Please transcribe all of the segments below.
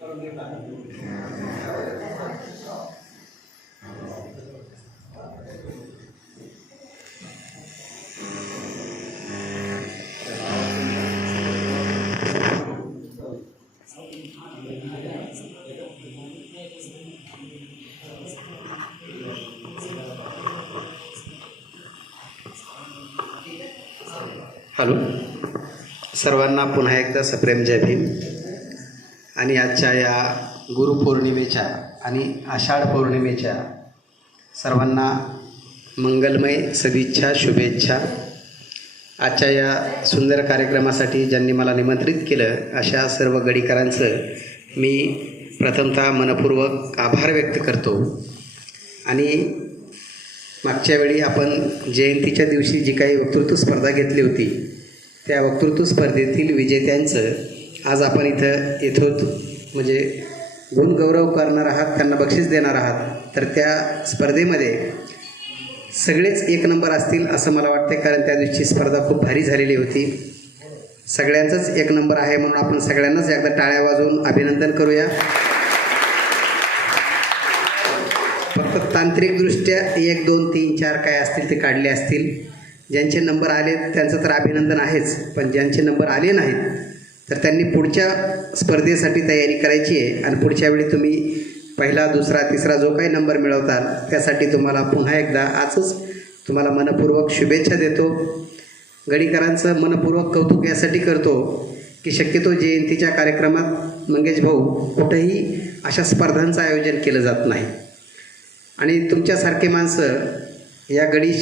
Hello, सर्वांना पुन्हा एकदा सप्रेम जय भीम. आणि आजच्या या गुरुपौर्णिमेच्या आणि आषाढ पौर्णिमेच्या सर्वांना मंगलमय सदिच्छा, शुभेच्छा. आजच्या या सुंदर कार्यक्रमासाठी ज्यांनी मला निमंत्रित केलं अशा सर्व गडीकरांचं मी प्रथमतः मनपूर्वक आभार व्यक्त करतो. आणि मागच्या वेळी आपण जयंतीच्या दिवशी जी काही वक्तृत्व स्पर्धा घेतली होती त्या वक्तृत्व स्पर्धेतील विजेत्यांचं आज आपण इथं येथोत म्हणजे गुणगौरव करणार आहात, त्यांना बक्षीस देणार आहात. तर त्या स्पर्धेमध्ये सगळेच एक नंबर असतील असं मला वाटते, कारण त्या दिवशी स्पर्धा खूप भारी झालेली होती. सगळ्यांचंच एक नंबर आहे म्हणून आपण सगळ्यांनाच एकदा टाळ्या वाजवून अभिनंदन करूया. फक्त तांत्रिकदृष्ट्या 1, 2, 3, 4 काय असतील ते काढले असतील. ज्यांचे नंबर आले त्यांचं तर अभिनंदन आहेच, पण ज्यांचे नंबर आले नाहीत तर त्यांनी पुढच्या स्पर्धेसाठी तयारी करायची आहे. आणि पुढच्या वेळी तुम्ही पहिला, दुसरा, तिसरा जो काही नंबर मिळवताल त्यासाठी तुम्हाला पुन्हा एकदा आजच तुम्हाला मनपूर्वक शुभेच्छा देतो. गडीकरांचं मनपूर्वक कौतुक यासाठी करतो की शक्यतो जयंतीच्या कार्यक्रमात मंगेश भाऊ कुठंही अशा स्पर्धांचं आयोजन केलं जात नाही. आणि तुमच्यासारखे माणसं या गडी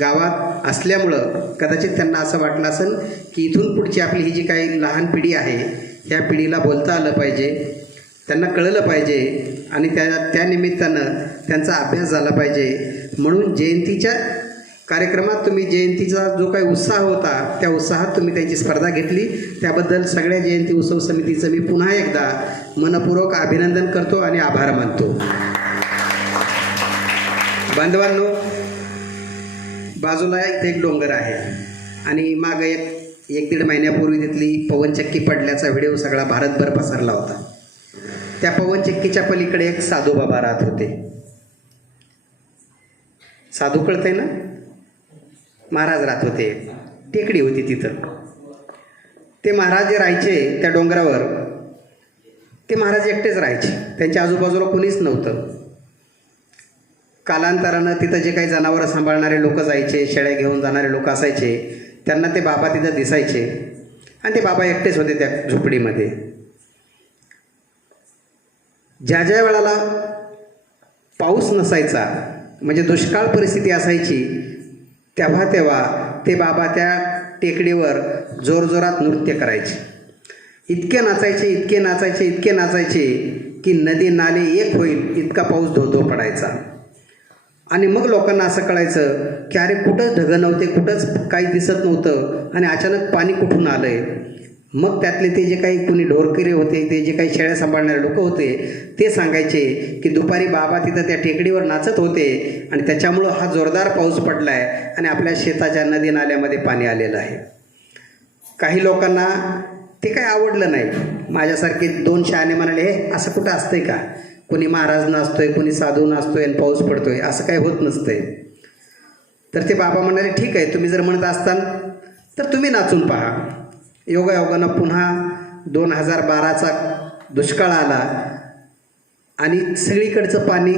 गावात असल्यामुळं कदाचित त्यांना असं वाटलं असेल की इथून पुढची आपली ही जी काही लहान पिढी आहे ह्या पिढीला बोलता आलं पाहिजे, त्यांना कळलं पाहिजे आणि त्या निमित्तानं त्यांचा अभ्यास झाला पाहिजे. म्हणून जयंतीच्या कार्यक्रमात तुम्ही जयंतीचा जो काही उत्साह होता त्या उत्साहात तुम्ही त्यांची स्पर्धा घेतली. त्याबद्दल सगळ्या जयंती उत्सव समितीचं मी पुन्हा एकदा मनपूर्वक अभिनंदन करतो आणि आभार मानतो. बांधवांनो, बाजूला इथे एक डोंगर आहे आणि मागं एक 1-1.5 महिन्यापूर्वी तिथली पवनचक्की पडल्याचा व्हिडिओ सगळा भारतभर पसरला होता. त्या पवनचक्कीच्या पलीकडे एक साधू बाबा राहत होते. साधू कळतंय ना, महाराज राहत होते. टेकडी होती तिथं. ते महाराज जे राहायचे त्या डोंगरावर, ते महाराज एकटेच राहायचे, त्यांच्या आजूबाजूला कोणीच नव्हतं. कालांतरानं तिथं जे काही जनावरं सांभाळणारे लोक जायचे, शेळ्या घेऊन जाणारे लोक असायचे, त्यांना ते बाबा तिथं दिसायचे आणि ते बाबा एकटेच होते त्या झोपडीमध्ये. ज्या ज्या वेळेला पाऊस नसायचा म्हणजे दुष्काळ परिस्थिती असायची तेव्हा ते बाबा त्या टेकडीवर जोरजोरात नृत्य करायचे. इतके नाचायचे की नदी नाले एक होईल इतका पाऊस धो पडायचा. आणि मग लोकांना असं कळायचं की अरे कुठंच ढगं नव्हते, कुठंच काही दिसत नव्हतं आणि अचानक पाणी कुठून आलं आहे. मग त्यातले ते जे काही कुणी ढोरकिरे होते, ते जे काही शेळ्या सांभाळणारे लोक होते ते सांगायचे की दुपारी बाबा तिथं त्या टेकडीवर नाचत होते आणि त्याच्यामुळं हा जोरदार पाऊस पडला आहे आणि आपल्या शेताच्या नदी नाल्यामध्ये पाणी आलेलं आहे. काही लोकांना ते काही आवडलं नाही. माझ्यासारखे 2 शहाणे म्हणाले, हे असं कुठं असतंय का, कोणी महाराज नाचतोय, कोणी साधू नाचतोय आणि पाऊस पडतोय, असं काही होत नसतंय. तर ते बाबा म्हणाले, ठीक आहे, तुम्ही जर म्हणत असताल तर तुम्ही नाचून पहा. योगायोगानं पुन्हा 2012चा दुष्काळ आला आणि सगळीकडचं पाणी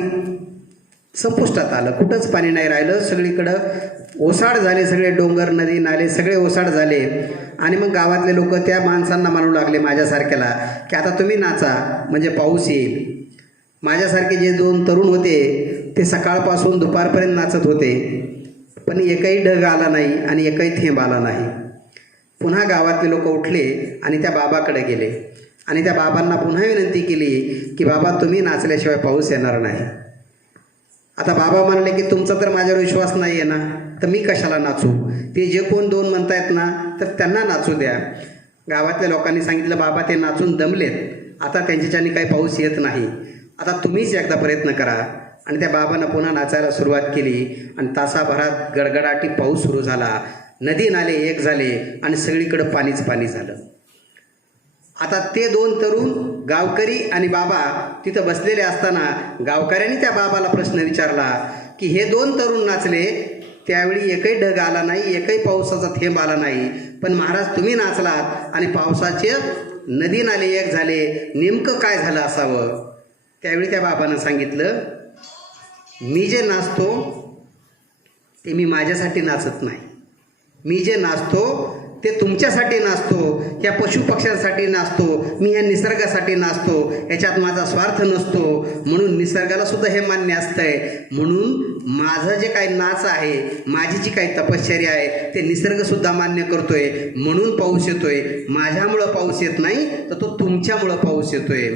संपुष्टात आलं. कुठंच पाणी नाही राहिलं. सगळीकडं ओसाड झाले, सगळे डोंगर, नदी नाले सगळे ओसाड झाले. आणि मग गावातले लोक त्या माणसांना म्हणू लागले माझ्यासारख्याला की आता तुम्ही नाचा म्हणजे पाऊस येईल. माझ्यासारखे जे 2 तरुण होते ते सकाळपासून दुपारपर्यंत नाचत होते, पण एकही ढग आला नाही आणि एकही थेंब आला नाही. पुन्हा गावातले लोक उठले आणि त्या बाबाकडे गेले आणि त्या बाबांना पुन्हा विनंती केली की बाबा तुम्ही नाचल्याशिवाय पाऊस येणार नाही. आता बाबा म्हणाले की तुमचा तर माझ्यावर विश्वास नाही आहे ना, तर मी कशाला नाचू, ते जे कोण 2 म्हणतायत ना तर त्यांना नाचू द्या. गावातल्या लोकांनी सांगितलं बाबा ते नाचून दमलेत, आता त्यांच्याच्याने काही पाऊस येत नाही, आता तुम्हीच एकदा प्रयत्न करा. आणि त्या बाबांना पुन्हा नाचायला सुरुवात केली आणि तासाभरात गडगडाटी पाऊस सुरू झाला. नदी नाले एक झाले आणि सगळीकडं पाणीच पाणी झालं. आता ते दोन तरुण गावकरी आणि बाबा तिथं बसलेले असताना गावकऱ्यांनी त्या बाबाला प्रश्न विचारला की हे दोन तरुण नाचले, त्यावेळी एकही ढग आला नाही, एकही पावसाचा थेंब आला नाही, पण महाराज तुम्ही नाचलात आणि पावसाचे नदी नाले एक झाले, नेमकं काय झालं असावं? त्यावेळी त्या बाबानं सांगितलं, मी जे नाचतो ते मी माझ्यासाठी नाचत नाही, मी जे नाचतो ते तुमच्यासाठी नाचतो, ह्या पशुपक्ष्यांसाठी नाचतो, मी ह्या निसर्गासाठी नाचतो, याच्यात माझा स्वार्थ नसतो, म्हणून निसर्गाला सुद्धा हे मान्य असतंय. म्हणून माझं जे काही नाच आहे, माझी जी काही तपश्चर्या आहे, ते निसर्गसुद्धा मान्य करतोय, म्हणून पाऊस येतोय. माझ्यामुळं पाऊस येत नाही, तर तो तुमच्यामुळं पाऊस येतोय.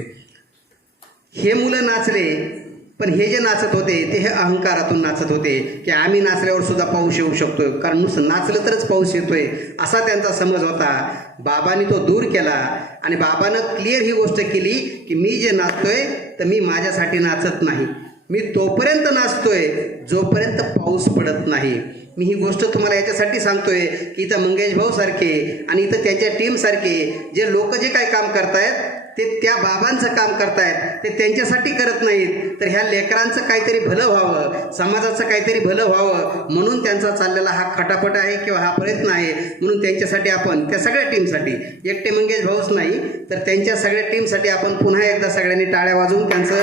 हे मुलं नाचले, पण हे जे नाचत होते ते हे अहंकारातून नाचत होते की आम्ही नाचल्यावर सुद्धा पाऊस येऊ शकतोय, कारण नुसतं नाचलं तरच पाऊस येतोय असा त्यांचा समज होता. बाबांनी तो दूर केला आणि बाबानं क्लिअर ही गोष्ट केली की मी जे नाचतोय तर मी माझ्यासाठी नाचत नाही, मी तोपर्यंत नाचतोय जोपर्यंत पाऊस पडत नाही. मी ही गोष्ट तुम्हाला याच्यासाठी सांगतोय की इथं मंगेश भाऊ सारखे आणि इथं त्यांच्या टीमसारखे जे लोक जे काही काम करतायत ते त्या बाबांचं काम करतायत, ते त्यांच्यासाठी करत नाहीत, तर ह्या लेकरांचं काहीतरी भलं व्हावं, समाजाचं काहीतरी भलं व्हावं म्हणून त्यांचा चाललेला हा खटापट आहे किंवा हा प्रयत्न आहे. म्हणून त्यांच्यासाठी आपण त्या सगळ्या टीमसाठी, एकटे मंगेश भाऊच नाही तर त्यांच्या सगळ्या टीमसाठी आपण पुन्हा एकदा सगळ्यांनी टाळ्या वाजवून त्यांचं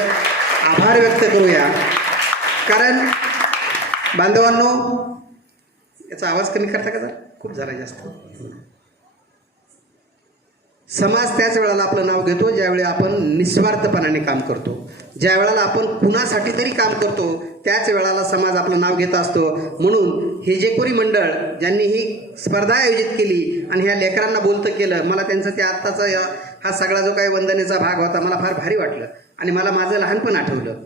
आभार व्यक्त करूया. कारण बांधवांनो, याचा आवाज कमी करता का? जर खूप झाला जास्त. समाज त्याच वेळेला आपलं नाव घेतो ज्यावेळी आपण निस्वार्थपणाने काम करतो, ज्या वेळेला आपण कुणासाठी तरी काम करतो त्याच वेळेला समाज आपलं नाव घेत असतो. म्हणून हे जे कोणी मंडळ ज्यांनी ही स्पर्धा आयोजित केली आणि ह्या लेकरांना बोलतं केलं, मला त्यांचं ते आत्ताचा हा सगळा जो काही वंदनेचा भाग होता मला फार भारी वाटलं आणि मला माझं लहानपण आठवलं.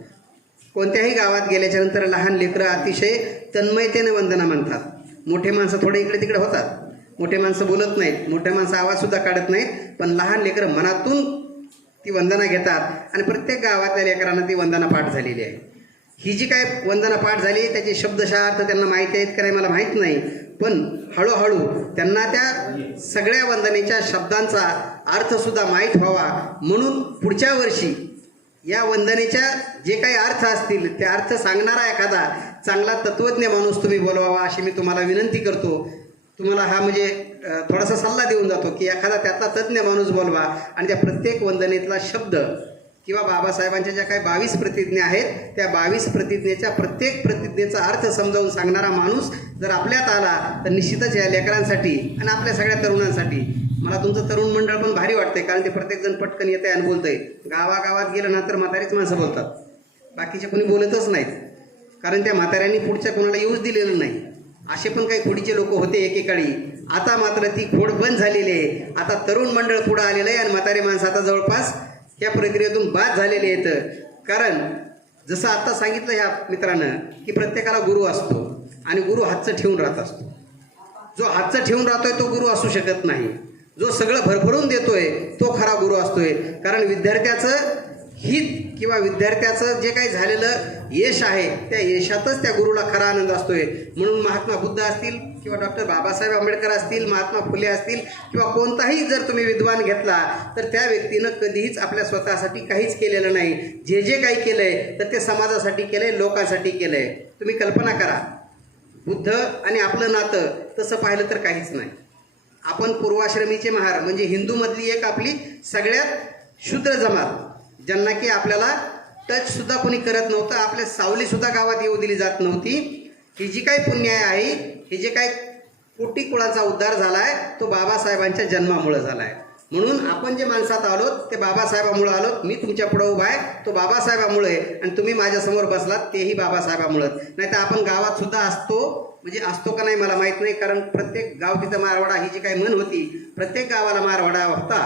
कोणत्याही गावात गेल्याच्यानंतर लहान लेकरं अतिशय तन्मयतेने वंदना म्हणतात. मोठे माणसं थोडे इकडे तिकडे होतात, मोठे माणसं बोलत नाहीत, मोठे माणसं आवाजसुद्धा काढत नाहीत, पण लहान लेकरं मनातून ती वंदना घेतात आणि प्रत्येक गावातल्या लेकरांना ती वंदना पाठ झालेली आहे. ही जी काय वंदना पाठ झाली त्याचे शब्दशः अर्थ त्यांना माहिती आहेत का नाही मला माहीत नाही, पण हळूहळू त्यांना त्या सगळ्या वंदनेच्या शब्दांचा अर्थसुद्धा माहीत व्हावा म्हणून पुढच्या वर्षी या वंदनेच्या जे काही अर्थ असतील ते अर्थ सांगणारा एखादा चांगला तत्त्वज्ञ माणूस तुम्ही बोलवावा अशी मी तुम्हाला विनंती करतो. तुम्हाला हा म्हणजे थोडासा सल्ला देऊन जातो की एखादा त्यातला तज्ज्ञ माणूस बोलवा आणि त्या प्रत्येक वंदनेतला शब्द किंवा बाबासाहेबांच्या ज्या काही 22 प्रतिज्ञा आहेत त्या 22 प्रतिज्ञेच्या प्रत्येक प्रतिज्ञेचा अर्थ समजावून सांगणारा माणूस जर आपल्यात आला तर निश्चितच या लेकरांसाठी आणि आपल्या सगळ्या तरुणांसाठी, मला तुमचं तरुण मंडळ पण भारी वाटतंय कारण ते प्रत्येकजण पटकन येतं आहे आणि बोलतंय. गावागावात गेलं ना तर म्हातारीच माणसं बोलतात, बाकीचे कोणी बोलतच नाहीत, कारण त्या म्हाताऱ्यांनी पुढच्या कोणाला यूज दिलेलं नाही. असे पण काही खोडीचे लोक होते एकेकाळी, आता मात्र ती खोड बंद झालेली आहे. आता तरुण मंडळ पुढं आलेलं आहे आणि म्हातारी माणसं आता जवळपास या प्रक्रियेतून बाद झालेले आहेत. कारण जसं आता सांगितलं ह्या मित्रानं की प्रत्येकाला गुरु असतो आणि गुरु हातचं ठेवून राहत असतो. जो हातचं ठेवून राहतोय तो गुरु असू शकत नाही, जो सगळं भरभरून देतोय तो खरा गुरु असतोय. कारण विद्यार्थ्याचं हित किंवा विद्यार्थ्याचं जे काही झालेलं यश आहे त्या यशातच त्या गुरुला खरा आनंद असतोय. म्हणून महात्मा बुद्ध असतील किंवा डॉक्टर बाबासाहेब आंबेडकर असतील, महात्मा फुले असतील किंवा कोणताही जर तुम्ही विद्वान घेतला तर त्या व्यक्तीनं कधीच आपल्या स्वतःसाठी काहीच केलेलं नाही. जे जे काही केलंय तर ते समाजासाठी केलंय, लोकांसाठी केलंय. तुम्ही कल्पना करा, बुद्ध आणि आपलं नातं तसं पाहिलं तर काहीच नाही. आपण पूर्वाश्रमीचे महार म्हणजे हिंदूमधली एक आपली सगळ्यात शूद्र जमात ज्यांना की आपल्याला टचसुद्धा कोणी करत नव्हतं, आपल्या सावलीसुद्धा गावात येऊ दिली जात नव्हती. ही जी काही पुण्याय आहे, हे जे काही कोटी कुळाचा उद्धार झाला आहे तो बाबासाहेबांच्या जन्मामुळं झाला आहे. म्हणून आपण जे माणसात आलोत ते बाबासाहेबामुळं आलोत. मी तुमच्या पुढं उभा आहे तो बाबासाहेबामुळे आणि तुम्ही माझ्यासमोर बसलात तेही बाबासाहेबामुळं. नाही तर आपण गावात सुद्धा असतो, म्हणजे असतो का नाही मला माहीत नाही, कारण प्रत्येक गाव तिथं मारवाडा ही जी काही म्हण होती, प्रत्येक गावाला मारवाडा होता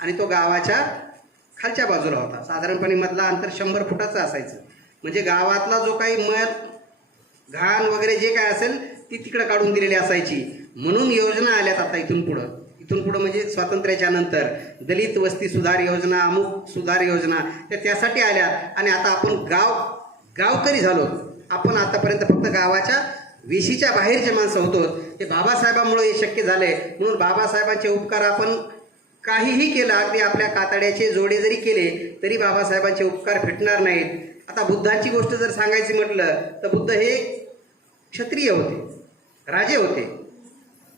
आणि तो गावाच्या खालच्या बाजूला होता. साधारणपणे मधला अंतर 100 फुटाचं असायचं. म्हणजे गावातला जो काही मध घाण वगैरे जे काय असेल ती तिकडं काढून दिलेली असायची. म्हणून योजना आल्यात आता इथून पुढं म्हणजे स्वातंत्र्याच्या नंतर दलित वस्ती सुधार योजना, अमुक सुधार योजना त्यासाठी आल्यात. आणि आता आपण गावकरी झालो. आपण आतापर्यंत फक्त गावाच्या वेशीच्या बाहेरचे माणसं होतो. हे बाबासाहेबांमुळे हे शक्य झाले. म्हणून बाबासाहेबांचे उपकार आपण काहीही केलं, अगदी आपल्या कातड्याचे जोडे जरी केले तरी बाबासाहेबांचे उपकार फिटणार नाहीत. आता बुद्धांची गोष्ट जर सांगायची म्हटलं तर बुद्ध हे क्षत्रिय होते, राजे होते,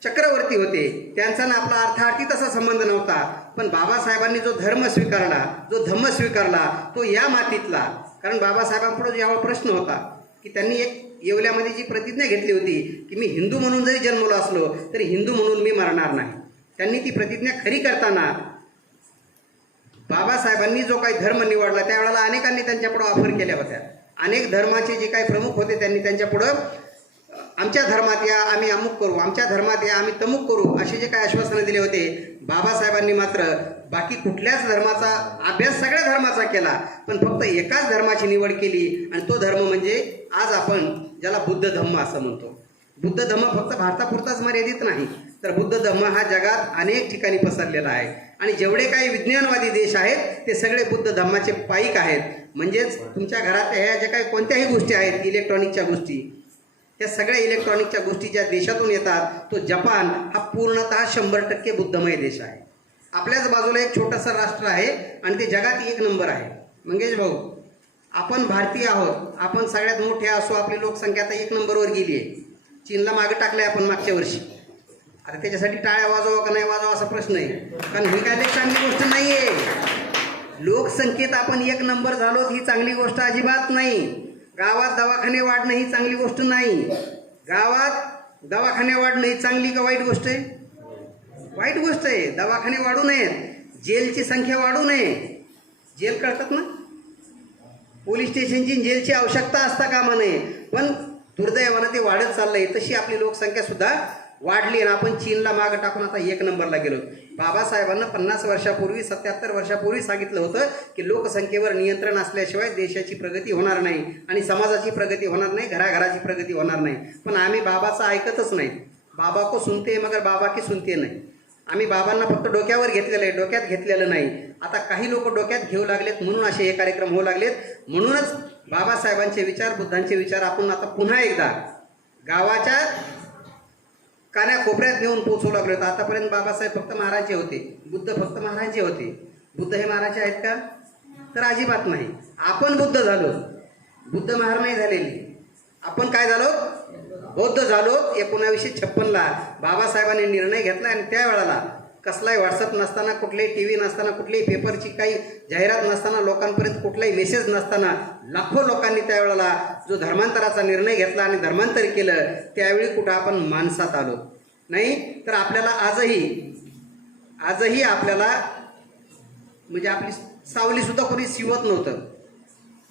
चक्रवर्ती होते. त्यांचा ना आपला अर्थार्थी तसा संबंध नव्हता. पण बाबासाहेबांनी जो धर्म स्वीकारला, जो धम्म स्वीकारला, तो या मातीतला. कारण बाबासाहेबांपुढे यावर प्रश्न होता की त्यांनी एक येवल्यामध्ये जी प्रतिज्ञा घेतली होती की मी हिंदू म्हणून जरी जन्मलो असलो तरी हिंदू म्हणून मी मरणार नाही. त्यांनी ती प्रतिज्ञा खरी करताना बाबासाहेबांनी जो काही धर्म निवडला त्यावेळेला अनेकांनी त्यांच्यापुढं ऑफर केल्या होत्या. अनेक धर्माचे जे काही प्रमुख होते त्यांनी त्यांच्यापुढं आमच्या धर्मात या, आम्ही अमुक करू, आमच्या धर्मात या, आम्ही तमुक करू, असे जे काही आश्वासनं दिले होते. बाबासाहेबांनी मात्र बाकी कुठल्याच धर्माचा अभ्यास सगळ्या धर्माचा केला, पण फक्त एकाच धर्माची निवड केली आणि तो धर्म म्हणजे आज आपण ज्याला बुद्ध धम्म असं म्हणतो. बुद्ध धम्म फक्त भारतापुरताच मर्यादित नाही, तर बुद्ध धम्म हा जगात अनेक ठिकाणी पसरलेला आहे. आणि जेवढे काही विज्ञानवादी देश आहेत ते सगळे बुद्ध धम्माचे पाईक आहेत. म्हणजेच तुमच्या घरात ह्या ज्या काही कोणत्याही गोष्टी आहेत, इलेक्ट्रॉनिकच्या गोष्टी, त्या सगळ्या इलेक्ट्रॉनिकच्या गोष्टी ज्या देशातून येतात, तो जपान हा पूर्णतः 100% बुद्धमय देश आहे. आपल्याच बाजूला एक छोटंसं राष्ट्र आहे आणि ते जगात 1 नंबर आहे. मंगेश भाऊ, आपण भारतीय आहोत, आपण सगळ्यात मोठे असो, आपली लोकसंख्या आता 1 नंबरवर गेली आहे. चीनला मागं टाकलं आहे आपण मागच्या वर्षी. आता त्याच्यासाठी टाळ्या वाजवा का नाही वाजवा असा प्रश्न आहे, कारण ही काय चांगली गोष्ट नाही आहे. लोकसंख्येत आपण 1 नंबर झालो ही चांगली गोष्ट अजिबात नाही. गावात दवाखाने वाढणं ही चांगली गोष्ट नाही. गावात दवाखाने वाढणं ही चांगली का वाईट गोष्ट आहे? वाईट गोष्ट आहे. दवाखाने वाढू नयेत, जेलची संख्या वाढू नये. जेल कळतात ना, पोलीस स्टेशनची जेलची आवश्यकता असता कामा नये. पण दुर्दैवानं ते वाढत चाललंय. तशी आपली लोकसंख्या सुद्धा वाढली आणि आपण चीनला मागं टाकून आता 1 नंबरला गेलो. बाबासाहेबांना 50 वर्षापूर्वी 77 वर्षापूर्वी सांगितलं होतं की लोकसंख्येवर नियंत्रण असल्याशिवाय देशाची प्रगती होणार नाही आणि समाजाची प्रगती होणार नाही, घराघराची प्रगती होणार नाही. पण आम्ही बाबाचं ऐकतच नाही. बाबा को सुनते मगर बाबा की सुनते नाही. आम्ही बाबांना फक्त डोक्यावर घेतलेलं आहे, डोक्यात घेतलेलं नाही. आता काही लोक डोक्यात घेऊ लागलेत म्हणून असे हे कार्यक्रम होऊ लागलेत. म्हणूनच बाबासाहेबांचे विचार, बुद्धांचे विचार आपण आता पुन्हा एकदा गावाच्या कान्याकोपऱ्यात नेऊन पोहोचवू लागलो. आतापर्यंत बाबासाहेब फक्त महाराज होते, बुद्ध फक्त महाराज होते. बुद्ध हे महाराज आहेत का? तर अजिबात नाही. आपण बुद्ध झालो, बुद्ध महार नाही झालेली. आपण काय झालो? बौद्ध झालो. 1956ला बाबासाहेबांनी निर्णय घेतला आणि त्यावेळेला कसलाही व्हॉट्सअप नसताना, कुठलेही टी व्ही नसताना, कुठल्याही पेपरची काही जाहिरात नसताना, लोकांपर्यंत कुठलाही मेसेज नसताना लाखो लोकांनी त्यावेळेला जो धर्मांतराचा निर्णय घेतला आणि धर्मांतर केलं, त्यावेळी कुठं आपण माणसात आलो नाही. तर आपल्याला आजही आपल्याला म्हणजे आपली सावलीसुद्धा कोणी शिवत नव्हतं.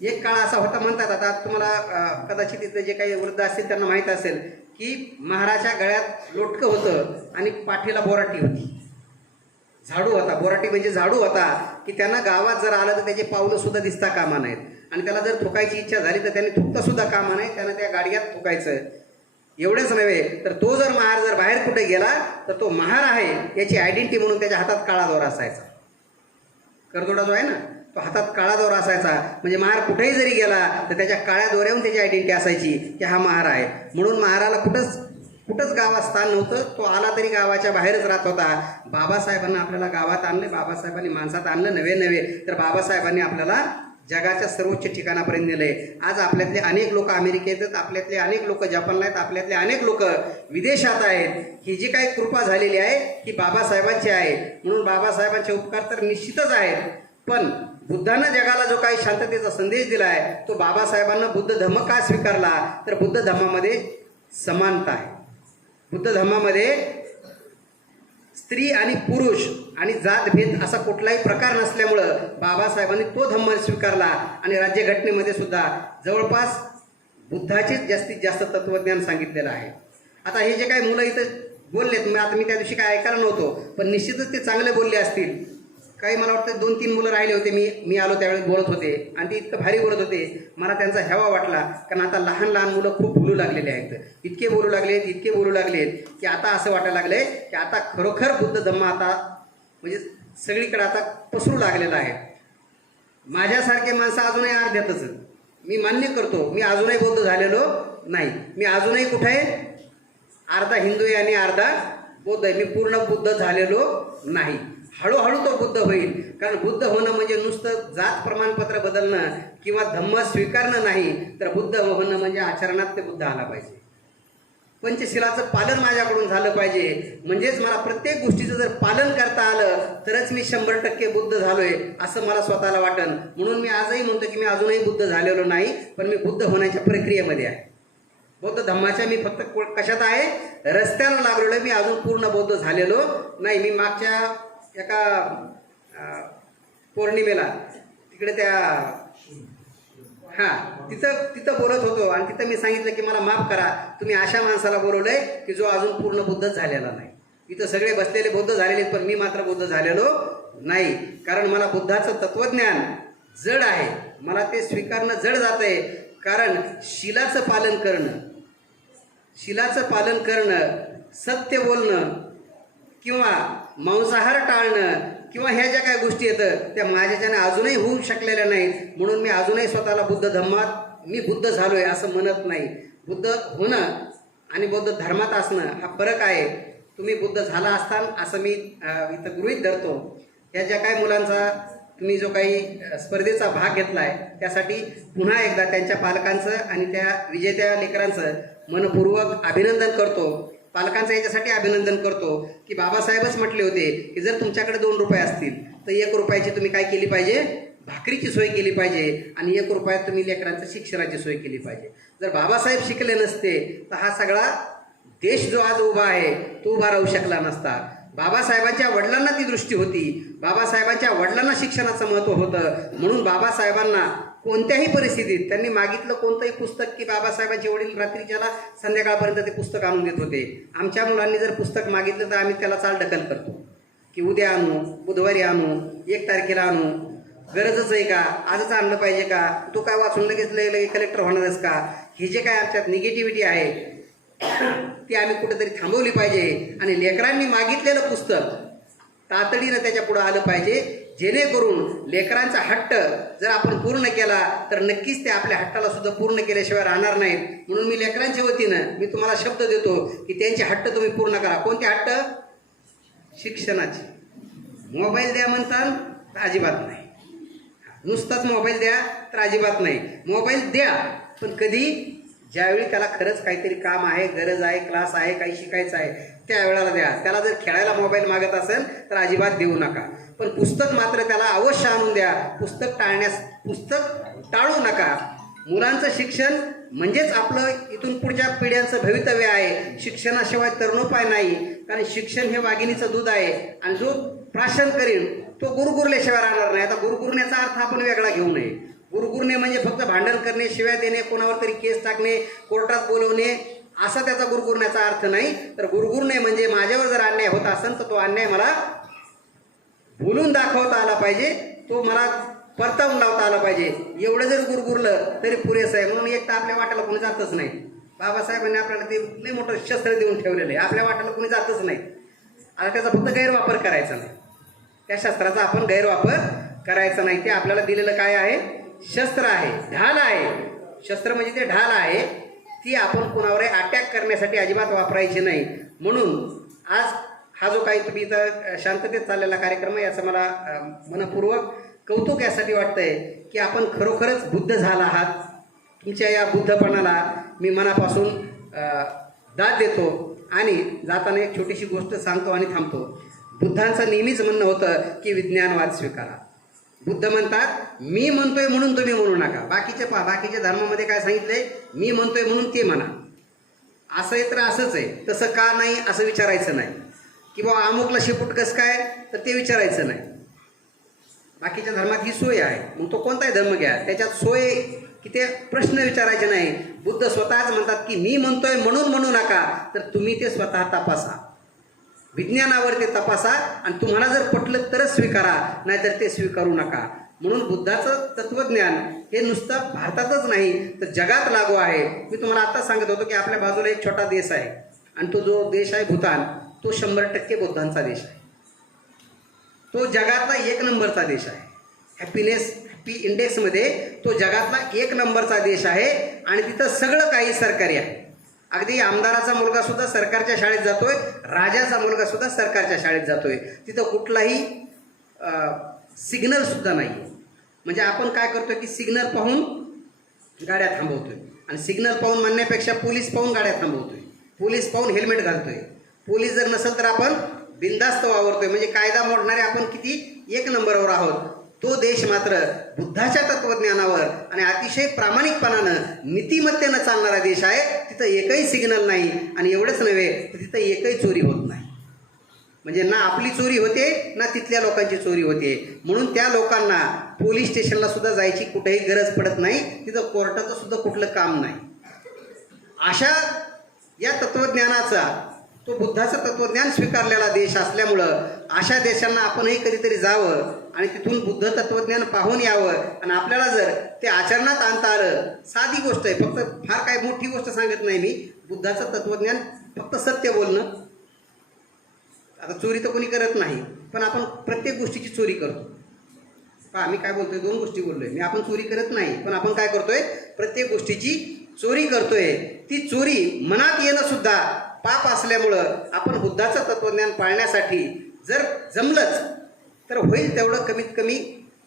एक काळ असा होता म्हणतात, आता तुम्हाला कदाचित तिथले जे काही वृद्ध असतील त्यांना माहीत असेल की महाराच्या गळ्यात लोटकं होतं आणि पाठीला बोराटी होती, झाडू होता. बोराटी म्हणजे झाडू होता की त्यांना गावात जर आलं तर त्याचे पावलं सुद्धा दिसता कामा नाहीत. आणि त्याला जर थुकायची इच्छा झाली तर त्याने थुकता सुद्धा कामा नाही, त्यानं त्या गाडग्यात थुकायचं. एवढंच नव्हे तर तो जर महार जर बाहेर कुठे गेला तर तो महार आहे याची आयडेंटिटी म्हणून त्याच्या हातात काळा दोरा असायचा. करदोडा जो आहे ना, तो हातात काळा दोरा असायचा. म्हणजे महार कुठेही जरी गेला तर त्याच्या काळ्या दोऱ्याहून त्याची आयडेंटिटी असायची की हा महार आहे. म्हणून महाराला कुठंच गावात स्थान नव्हतं. तो आला तरी गावाच्या बाहेरच राहत होता. बाबासाहेबांना आपल्याला गावात आणले, बाबासाहेबांनी माणसात आणलं. नव्हे तर बाबासाहेबांनी आपल्याला जगाच्या सर्वोच्च ठिकाणापर्यंत नेले. आज आपल्यातले अनेक लोक अमेरिकेत आहेत, आपल्यातले अनेक लोक जपानला आहेत, आपल्यातले अनेक लोक विदेशात आहेत. ही जी काही कृपा झालेली आहे ही बाबासाहेबांची आहे. म्हणून बाबासाहेबांचे उपकार तर निश्चितच आहेत. पण बुद्धानं जगाला जो काही शांततेचा संदेश दिला आहे तो बाबासाहेबांना बुद्ध धम्म का स्वीकारला? तर बुद्ध धम्मामध्ये समानता आहे. बुद्ध धम्मामध्ये स्त्री आणि पुरुष आणि जातभेद असा कुठलाही प्रकार नसल्यामुळं बाबासाहेबांनी तो धम्म स्वीकारला. आणि राज्यघटनेमध्ये सुद्धा जवळपास बुद्धाचेच जास्तीत जास्त तत्त्वज्ञान सांगितलेलं आहे. आता हे जे काही मुलं इथं बोललेत, आता मी त्या दिवशी काय ऐकायला नव्हतो, पण निश्चितच ते चांगले बोलले असतील. काही मला वाटतं 2-3 मुलं राहिले होते, मी आलो त्यावेळेस बोलत होते आणि ते इतकं भारी बोलत होते, मला त्यांचा हेवा वाटला. कारण आता लहान लहान मुलं खूप बोलू लागलेले आहेत, इतके बोलू लागलेत की आता असं वाटायला लागले की आता खरोखर बुद्ध धम्म आता म्हणजे सगळीकडे आता पसरू लागलेला आहे. माझ्यासारखे माणसं अजूनही अर्ध्यातच. मी मान्य करतो, मी अजूनही बौद्ध झालेलो नाही. मी अजूनही कुठे आहे? अर्धा हिंदू आहे आणि अर्धा बौद्ध आहे. मी पूर्ण बुद्ध झालेलो नाही. हळूहळू तो बुद्ध होईल. कारण बुद्ध होणं म्हणजे नुसतं जात प्रमाणपत्र बदलणं किंवा धम्म स्वीकारणं नाही, तर बुद्ध होणं म्हणजे आचरणात ते बुद्ध आला पाहिजे. पंचशिलाचं पालन माझ्याकडून झालं पाहिजे. म्हणजेच मला प्रत्येक गोष्टीचं जर पालन करता आलं तरच मी 100% बुद्ध झालोय असं मला स्वतःला वाटन. म्हणून मी आजही म्हणतो की मी अजूनही बुद्ध झालेलो नाही, पण मी बुद्ध होण्याच्या प्रक्रियेमध्ये आहे. बौद्ध धम्माच्या मी फक्त कशात आहे, रस्त्याला लागलेलो आहे. मी अजून पूर्ण बौद्ध झालेलो नाही. मी मागच्या एका पौर्णिमेला तिकडे त्या तिथं बोलत होतो आणि तिथं मी सांगितलं की मला माफ करा, तुम्ही अशा माणसाला बोलवलंय की जो अजून पूर्ण बुद्ध झालेला नाही. इथं सगळे बसलेले बुद्ध झालेले, पण मी मात्र बुद्ध झालेलो नाही. कारण मला बुद्धाचं तत्वज्ञान जड आहे, मला ते स्वीकारणं जड जात आहे. कारण शिलाचं पालन करणं, सत्य बोलणं किंवा मांसाहार टाळणं किंवा ह्या ज्या काही गोष्टी येतं त्या माझ्याच्याने अजूनही होऊ शकलेल्या नाहीत. म्हणून मी अजूनही स्वतःला बुद्ध धम्मात मी बुद्ध झालोय असं म्हणत नाही. बुद्ध होणं आणि बौद्ध धर्मात असणं हा फरक आहे. तुम्ही बुद्ध झाला असताल असं मी इथं गृहीत धरतो. ह्या ज्या काही मुलांचा तुम्ही जो काही स्पर्धेचा भाग घेतला आहे त्यासाठी पुन्हा एकदा त्यांच्या पालकांचं आणि त्या विजेत्या लेकरांचं मनपूर्वक अभिनंदन करतो. पालकांचं याच्यासाठी अभिनंदन करतो की बाबासाहेबच म्हटले होते की जर तुमच्याकडे 2 रुपये असतील तर 1 रुपयाची तुम्ही काय केली पाहिजे, भाकरीची सोय केली पाहिजे आणि 1 रुपयात तुम्ही लेकरांचं शिक्षणाची सोय केली पाहिजे. जर बाबासाहेब शिकले नसते तर हा सगळा देश जो आज उभा आहे तो उभा राहू शकला नसता. बाबासाहेबांच्या वडिलांना ती दृष्टी होती, बाबासाहेबांच्या वडिलांना शिक्षणाचं महत्त्व होतं. म्हणून बाबासाहेबांना कोणत्याही परिस्थितीत त्यांनी मागितलं कोणतंही पुस्तक की बाबासाहेबांचे वडील रात्रीच्याला संध्याकाळपर्यंत ते पुस्तक आणून देत होते. आमच्या मुलांनी जर पुस्तक मागितलं तर आम्ही त्याला चाल ढकल करतो की उद्या आणू, बुधवारी आणू, 1 तारखेला आणू. गरजच आहे का, आजच आणलं पाहिजे का, तू काय वाचून लगेच कलेक्टर होणारच का. हे जे काय आमच्यात निगेटिव्हिटी आहे ती आम्ही कुठेतरी थांबवली पाहिजे. आणि लेकरांनी मागितलेलं पुस्तक तातडीनं त्याच्या पुढं आलं पाहिजे, जेणेकरून लेकरांचा हट्ट जर आपण पूर्ण केला तर नक्कीच ते आपल्या हट्टाला सुद्धा पूर्ण केल्याशिवाय राहणार नाहीत. म्हणून मी लेकरांच्या वतीनं मी तुम्हाला शब्द देतो की त्यांचे हट्ट तुम्ही पूर्ण करा. कोणते हट्ट? शिक्षणाचे. मोबाईल द्या म्हणताल तर अजिबात नाही, नुसताच मोबाईल द्या तर अजिबात नाही. मोबाईल द्या पण कधी, ज्यावेळी त्याला खरंच काहीतरी काम आहे, गरज आहे, क्लास आहे, काही शिकायचं आहे त्यावेळेला द्या. त्याला जर खेळायला मोबाईल मागत असेल तर अजिबात देऊ नका. पण पुस्तक मात्र त्याला अवश्य आणून द्या. पुस्तक टाळू नका. मुलांचं शिक्षण म्हणजेच आपलं इथून पुढच्या पिढ्यांचं भवितव्य आहे. शिक्षणाशिवाय तरुणोपाय नाही. कारण शिक्षण हे वाघिणीचं दूध आहे आणि जो प्राशन करीन तो गुरगुरल्याशिवाय राहणार नाही. आता गुरगुरण्याचा अर्थ आपण वेगळा घेऊ नये. गुरगुरणे म्हणजे फक्त भांडण करणे, शिव्या देणे, कोणावर तरी केस टाकणे, कोर्टात बोलवणे असा त्याचा गुरगुरण्याचा अर्थ नाही. तर गुरगुरणे म्हणजे माझ्यावर जर अन्याय होत असेल तर तो अन्याय मला बोलून दाखवता आला पाहिजे, तो मला परतावून लावता आला पाहिजे. एवढं जर गुरगुरलं तरी पुरेसं आहे. म्हणून एक तर आपल्या वाट्याला कोणी जातच नाही. बाबासाहेबांनी आपल्याला ते लई मोठं शस्त्र देऊन ठेवलेलं आहे, आपल्या वाट्याला कोणी जातच नाही. आता त्याचा फक्त गैरवापर करायचा नाही, त्या शस्त्राचा आपण गैरवापर करायचा नाही. ते आपल्याला दिलेलं काय आहे? शस्त्र आहे, ढाल आहे. शस्त्र म्हणजे ते ढाल आहे, ती आपण कोणावर अटॅक करण्यासाठी अजिबात वापरायची नाही. म्हणून आज हा जो काही तुम्ही इथं शांततेत चाललेला कार्यक्रम आहे याचं मला मनपूर्वक कौतुक यासाठी वाटतंय की आपण खरोखरच बुद्ध झाला आहात. तुमच्या या बुद्धपणाला मी मनापासून दाद देतो. आणि जाताना एक छोटीशी गोष्ट सांगतो आणि थांबतो. बुद्धांचं नेहमीच म्हणणं होतं की विज्ञानवाद स्वीकारा. बुद्ध म्हणतात मी म्हणतोय म्हणून तुम्ही म्हणू नका. बाकीच्या धर्मामध्ये काय सांगितलंय? मी म्हणतोय म्हणून ते म्हणा. असं आहे तर असंच आहे, तसं का नाही असं विचारायचं नाही. की बाबा अमुकला शेपूट कसं काय तर ते विचारायचं नाही. बाकीच्या धर्मात ही सोय आहे, मग तो कोणताही धर्म घ्या त्याच्यात सोय की ते प्रश्न विचारायचे नाही. बुद्ध स्वतःच म्हणतात की मी म्हणतोय म्हणून म्हणू नका, तर तुम्ही ते स्वतः तपासा, विज्ञानावर ते तपासा आणि तुम्हाला जर पटलं तरच स्वीकारा, नाहीतर ते स्वीकारू नका. म्हणून बुद्धाचं तत्त्वज्ञान हे नुसतं भारतातच नाही तर जगात लागू आहे. मी तुम्हाला आत्ता सांगत होतो की आपल्या बाजूला एक छोटा देश आहे आणि तो जो देश आहे भूतान, तो 100% बुद्धांचा देश आहे. तो जगातला 1 नंबरचा देश आहे. हॅपी इंडेक्समध्ये तो जगातला 1 नंबरचा देश आहे आणि तिथं सगळं काही सरकारी आहे. अगदी आमदाराचा मुलगासुद्धा सरकारच्या शाळेत जातोय, राजाचा मुलगासुद्धा सरकारच्या शाळेत जातोय. तिथं कुठलाही सिग्नलसुद्धा नाही आहे. म्हणजे आपण काय करतोय की सिग्नल पाहून गाड्या थांबवतोय, आणि सिग्नल पाहून म्हणण्यापेक्षा पोलीस पाहून गाड्या थांबवतोय, पोलीस पाहून हेल्मेट घालतोय. पोलीस जर नसेल तर आपण बिनधास्त वावरतोय. म्हणजे कायदा मोडणारे आपण किती एक नंबरवर आहोत. तो देश मात्र बुद्धाच्या तत्त्वज्ञानावर आणि अतिशय प्रामाणिकपणानं नीतिमत्तेनं चालणारा देश आहे. तिथं एकही सिग्नल नाही, आणि एवढंच नव्हे तर तिथं एकही चोरी होत नाही. म्हणजे ना आपली चोरी होते ना तिथल्या लोकांची चोरी होते. म्हणून त्या लोकांना पोलीस स्टेशनला सुद्धा जायची कुठेही गरज पडत नाही. तिथं कोर्टाचं सुद्धा कुठलं काम नाही. अशा या तत्त्वज्ञानाचा, तो बुद्धाचं तत्त्वज्ञान स्वीकारलेला देश असल्यामुळं अशा देशांना आपणही कधीतरी जावं आणि तिथून बुद्ध तत्त्वज्ञान पाहून यावं. आणि आपल्याला जर ते आचरणात आणता आलं, साधी गोष्ट आहे, फक्त फार काय मोठी गोष्ट सांगत नाही मी. बुद्धाचं तत्त्वज्ञान फक्त सत्य बोलणं. आता चोरी तर कोणी करत नाही, पण आपण प्रत्येक गोष्टीची चोरी करतो. पहा मी काय बोलतोय, दोन गोष्टी बोललोय मी. आपण चोरी करत नाही, पण आपण काय करतोय, प्रत्येक गोष्टीची चोरी करतोय. ती चोरी मनात येणं सुद्धा पाप असल्यामुळं आपण बुद्धाचं तत्त्वज्ञान पाळण्यासाठी जर जमलंच तर होईल तेवढं कमीत कमी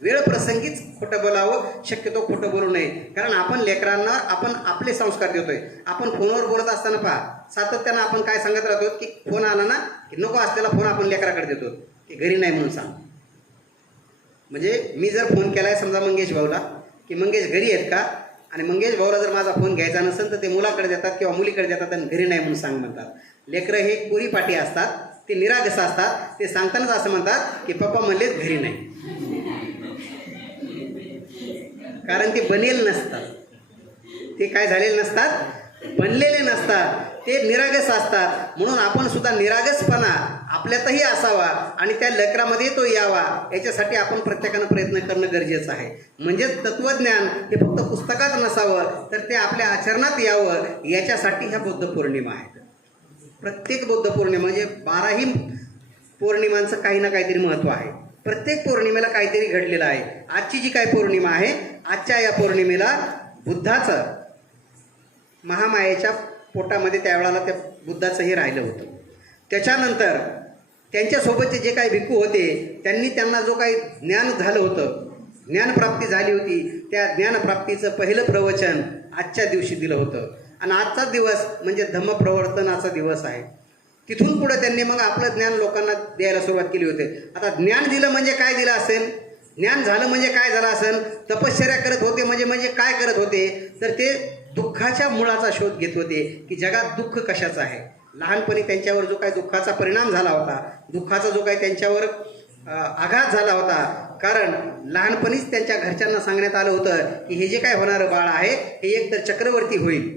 वेळ प्रसंगीच खोटं बोलावं, शक्यतो खोटं बोलू नये. कारण आपण लेकरांना आपण आपले संस्कार देतोय. आपण फोनवर बोलत असताना पहा सातत्यानं आपण काय सांगत राहतो की फोन आला ना की नको असलेला फोन आपण लेकराकडे देतो की घरी नाही म्हणून सांग. म्हणजे मी जर फोन केला आहे समजा मंगेश भाऊला की मंगेश घरी आहेत का, आणि मंगेश भाऊला जर माझा फोन घ्यायचा नसेल तर ते मुलाकडे देतात किंवा मुलीकडे देतात आणि घरी नाही म्हणून सांग म्हणतात. लेकरं हे कोरीपाटी असतात, ते निरागस असतात. ते सांगतानाच असं म्हणतात की पप्पा म्हणलेच घरी नाही, कारण ते बनेल नसतात, ते काय झालेले नसतात, बनलेले नसतात, ते निरागस असतात. म्हणून आपण सुद्धा निरागसपणा आपल्यातही असावा आणि त्या लेकरामध्ये तो यावा, याच्यासाठी आपण प्रत्येकानं प्रयत्न करणं गरजेचं आहे. म्हणजेच तत्त्वज्ञान हे फक्त पुस्तकात नसावं तर ते आपल्या आचरणात यावं, याच्यासाठी ह्या बुद्ध पौर्णिमा आहेत. प्रत्येक बुद्ध पौर्णिमा म्हणजे 12ही पौर्णिमांचं काही ना काहीतरी महत्त्व आहे. प्रत्येक पौर्णिमेला काहीतरी घडलेलं आहे. आजची जी काय पौर्णिमा आहे, आजच्या या पौर्णिमेला बुद्धाचं महामायेच्या पोटामध्ये त्यावेळेला त्या बुद्धाचं हे राहिलं होतं. त्याच्यानंतर त्यांच्यासोबतचे जे काही भिक्खू होते त्यांना जो काही ज्ञान झालं होतं, ज्ञानप्राप्ती झाली होती, त्या ज्ञानप्राप्तीचं पहिलं प्रवचन आजच्या दिवशी दिलं होतं. आणि आजचा दिवस म्हणजे धम्मप्रवर्तनाचा दिवस आहे. तिथून पुढे त्यांनी मग आपलं ज्ञान लोकांना द्यायला सुरुवात केली होती. आता ज्ञान दिलं म्हणजे काय दिलं असेल, ज्ञान झालं म्हणजे काय झालं असेल, तपश्चर्या करत होते म्हणजे काय करत होते, तर ते दुःखाच्या मुळाचा शोध घेत होते की जगात दुःख कशाचं आहे. लहानपणी त्यांच्यावर जो काही दुःखाचा परिणाम झाला होता, दुःखाचा जो काही त्यांच्यावर आघात झाला होता, कारण लहानपणीच त्यांच्या घरच्यांना सांगण्यात आलं होतं की हे जे काय होणारं बाळ आहे हे एक तर चक्रवर्ती होईल,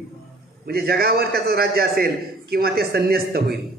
म्हणजे जगावर त्याचं राज्य असेल, किंवा ते संन्यस्त होईल.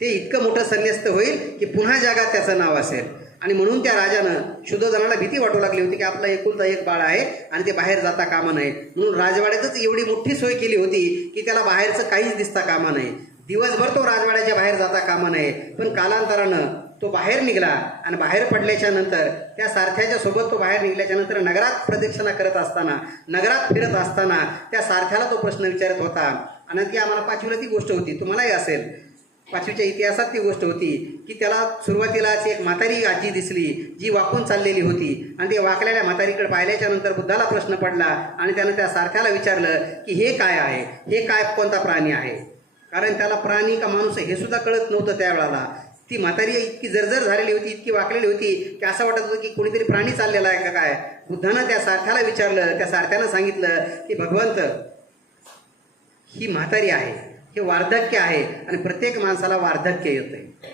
ते इतकं मोठं संन्यस्त होईल की पुन्हा जगात त्याचं नाव असेल. आणि म्हणून त्या राजानं शुद्धोधनाला भीती वाटू लागली होती की आपला एकुलता एक बाळ आहे आणि ते बाहेर जाता कामा नये. म्हणून राजवाड्यातच एवढी मोठी सोय केली होती की त्याला बाहेरचं काहीच दिसता कामा नये. दिवसभर तो राजवाड्याच्या बाहेर जाता कामा नये. पण कालांतरानं तो बाहेर निघाला आणि बाहेर पडल्याच्या नंतर त्या सारथ्याच्या सोबत तो बाहेर निघाल्याच्या नंतर नगरात प्रदक्षिणा करत असताना, नगरात फिरत असताना त्या सारथ्याला तो प्रश्न विचारत होता. आणि ती आम्हाला पाचवीला ती गोष्ट होती, तुम्हालाही असेल, पाचवीच्या इतिहासात ती गोष्ट होती की त्याला सुरुवातीलाच एक म्हातारी आजी दिसली जी वाकून चाललेली होती. आणि ते वाकलेल्या म्हातारीकडे पाहिल्याच्या नंतर बुद्धाला प्रश्न पडला आणि त्यानं त्या सारथ्याला विचारलं की हे काय आहे, हे काय कोणता प्राणी आहे. कारण त्याला प्राणी का माणूस हे सुद्धा कळत नव्हतं त्यावेळेला. ती म्हातारी इतकी जर्जर झालेली होती, इतकी वाकलेली होती की असं वाटत होतं की कोणीतरी प्राणी चाललेला आहे का काय. बुद्धानं त्या सारथ्याला विचारलं, त्या सारथ्यानं सांगितलं की भगवंत, ही म्हातारी आहे, हे वार्धक्य आहे आणि प्रत्येक माणसाला वार्धक्य येतं आहे.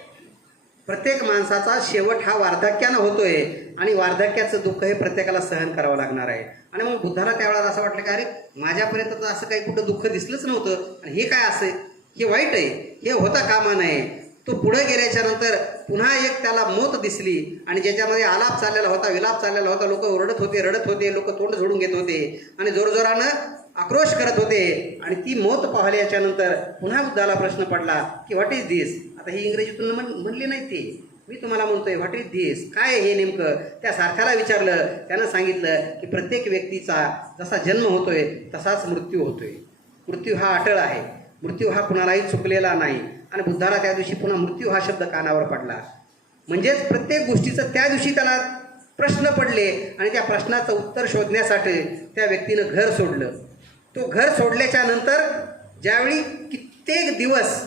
प्रत्येक माणसाचा शेवट हा वार्धक्यानं होतोय आणि वार्धक्याचं दुःख हे प्रत्येकाला सहन करावं लागणार आहे. आणि मग बुद्धाला त्यावेळेला असं वाटलं की अरे माझ्यापर्यंत तर असं काही कुठं दुःख दिसलंच नव्हतं आणि हे काय असं, हे वाईट आहे, हे होता कामा नये. तो पुढे गेल्याच्या नंतर पुन्हा एक त्याला मौत दिसली आणि ज्याच्यामध्ये आलाप चाललेला होता, विलाप चाललेला होता. लोक रडत होते, लोक तोंड झोडून घेत होते आणि जोरजोरानं आक्रोश करत होते. आणि ती मौत पाहिल्याच्या नंतर पुन्हा बुद्धाला प्रश्न पडला की व्हॉट इज दिस. आता ही इंग्रजीतून म्हणली नाही ती, मी तुम्हाला म्हणतोय व्हॉट इज दिस, काय हे नेमकं. त्या सारख्याला विचारलं, त्यानं सांगितलं की प्रत्येक व्यक्तीचा जसा जन्म होतोय तसाच मृत्यू होतोय. मृत्यू हा अटळ आहे, मृत्यू हा कुणालाही चुकलेला नाही. आणि बुद्धाला त्या दिवशी पुन्हा मृत्यू हा शब्द कानावर पडला. म्हणजेच प्रत्येक गोष्टीचं त्या दिवशी त्याला प्रश्न पडले आणि त्या प्रश्नाचं उत्तर शोधण्यासाठी त्या व्यक्तीनं घर सोडलं. तो घर सोडल्याच्या नंतर ज्यावेळी कित्येक दिवस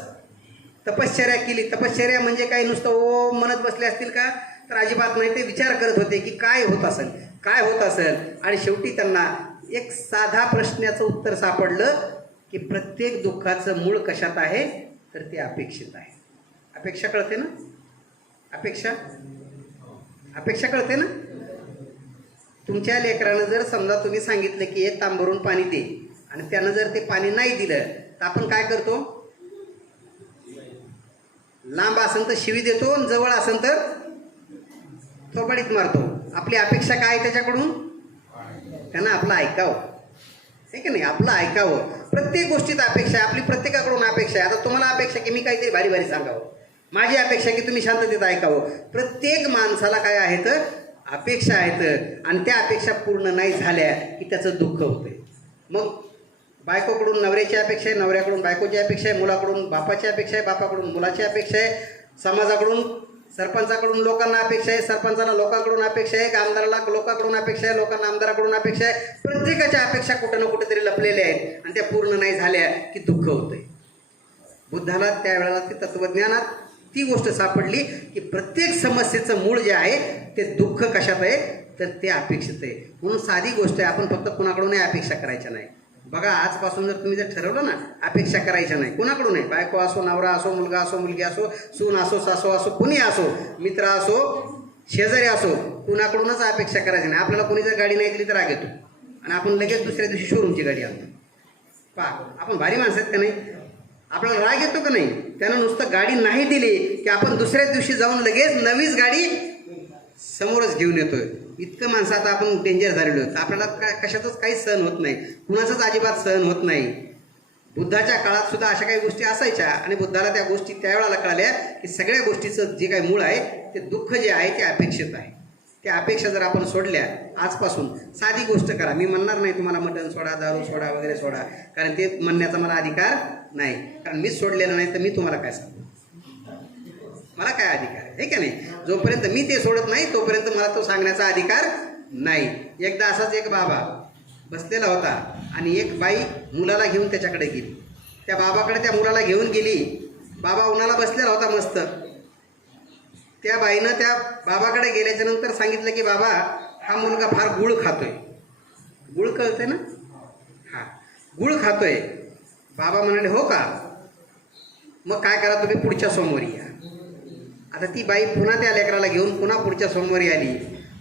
तपश्चर्या केली, तपश्चर्या म्हणजे काय नुसतं ओ म्हणत बसले असतील का, तर अजिबात नाही. ते विचार करत होते की काय होत असेल, काय होत असेल. आणि शेवटी त्यांना एक साधा प्रश्नाचं उत्तर सापडलं की प्रत्येक दुःखाचं मूळ कशात आहे, तर ते अपेक्षित आहे. अपेक्षा कळते ना, अपेक्षा अपेक्षा कळते ना. तुमच्या लेकरानं जर समजा तुम्ही सांगितलं की एक तांब भरून पाणी दे आणि त्यानं जर ते पाणी नाही दिलं तर आपण काय करतो, लांब असेल तर शिवी देतो आणि जवळ असेल तर थोबाडीत मारतो. आपली अपेक्षा काय आहे त्याच्याकडून, त्यांना आपलं ऐकावं, हे की नाही, आपलं ऐकावं. प्रत्येक गोष्टीत अपेक्षा आहे आपली, प्रत्येकाकडून अपेक्षा आहे. आता तुम्हाला अपेक्षा की मी काहीतरी भारी भारी सांगावं, माझी अपेक्षा की तुम्ही शांततेत ऐकावं. प्रत्येक माणसाला काय आहेत, अपेक्षा आहेत. आणि त्या अपेक्षा पूर्ण नाही झाल्या की त्याचं दुःख होते. मग बायकोकडून नवऱ्याची अपेक्षा आहे, नवऱ्याकडून बायकोची अपेक्षा आहे, मुलाकडून बापाची अपेक्षा आहे, बापाकडून मुलाची अपेक्षा आहे, समाजाकडून सरपंचाकडून लोकांना अपेक्षा आहे, सरपंचाला लोकांकडून अपेक्षा आहे, आमदाराला लोकांकडून अपेक्षा आहे, लोकांना आमदाराकडून अपेक्षा आहे. प्रत्येकाच्या अपेक्षा कुठं ना कुठेतरी लपलेल्या आहेत आणि त्या पूर्ण नाही झाल्या की दुःख होतंय. बुद्धाला त्यावेळेला ते तत्त्वज्ञानात ती गोष्ट सापडली की प्रत्येक समस्येचं मूळ जे आहे ते दुःख कशात आहे, तर ते अपेक्षित आहे. म्हणून साधी गोष्ट आहे, आपण फक्त कुणाकडूनही अपेक्षा करायच्या नाही. बघा आजपासून जर तुम्ही जर ठरवलं ना अपेक्षा करायच्या नाही कुणाकडून आहे, बायको असो, नवरा असो, मुलगा असो, मुलगी असो, सून असो, सासू असो, कुणी असो, मित्र असो, शेजारी असो, कुणाकडूनच अपेक्षा करायची नाही. आपल्याला कोणी जर गाडी नाही दिली तर राग येतो आणि आपण लगेच दुसऱ्या दिवशी शोरूमची गाडी आणतो. आपण भारी माणसं आहेत का नाही, आपल्याला राग येतो का नाही. त्यानं नुसतं गाडी नाही दिली की आपण दुसऱ्या दिवशी जाऊन लगेच नवीच गाडी समोरच घेऊन येतोय. इतकं माणसं आता आपण डेंजर झालेलो आहोत. आपल्याला कशातच काही सहन होत नाही, कुणाचंच अजिबात सहन होत नाही. बुद्धाच्या काळात सुद्धा अशा काही गोष्टी असायच्या आणि बुद्धाला त्या गोष्टी त्यावेळेला कळल्या की सगळ्या गोष्टीचं जे काही मूळ आहे ते दुःख जे आहे ते अपेक्षित आहे. त्या अपेक्षा जर आपण सोडल्या आजपासून, साधी गोष्ट करा. मी म्हणणार नाही तुम्हाला मटण सोडा, दारू सोडा, वगैरे सोडा, कारण ते म्हणण्याचा मला अधिकार नाही, कारण मीच सोडलेलं नाही तर मी तुम्हाला काय सांगू, मला काय अधिकार आहे, हे का नाही. जोपर्यंत मी ते सोडत नाही तोपर्यंत मला तो सांगण्याचा अधिकार नाही. एकदा असाच एक बाबा बसलेला होता आणि एक बाई मुलाला घेऊन त्याच्याकडे गेली. त्या बाबाकडे त्या मुलाला घेऊन गेली. बाबा उन्हाला बसलेला होता मस्त. त्या बाईनं त्या बाबाकडे गेल्याच्या नंतर सांगितलं की बाबा हा मुलगा फार गुळ खातोय. गुळ कळते ना, हा गुळ खातोय. बाबा म्हणाले हो का, मग काय करा तुम्ही पुढच्या सोमवारी या. आता ती बाई पुन्हा त्या लेकराला घेऊन पुन्हा पुढच्या सोमवारी आली.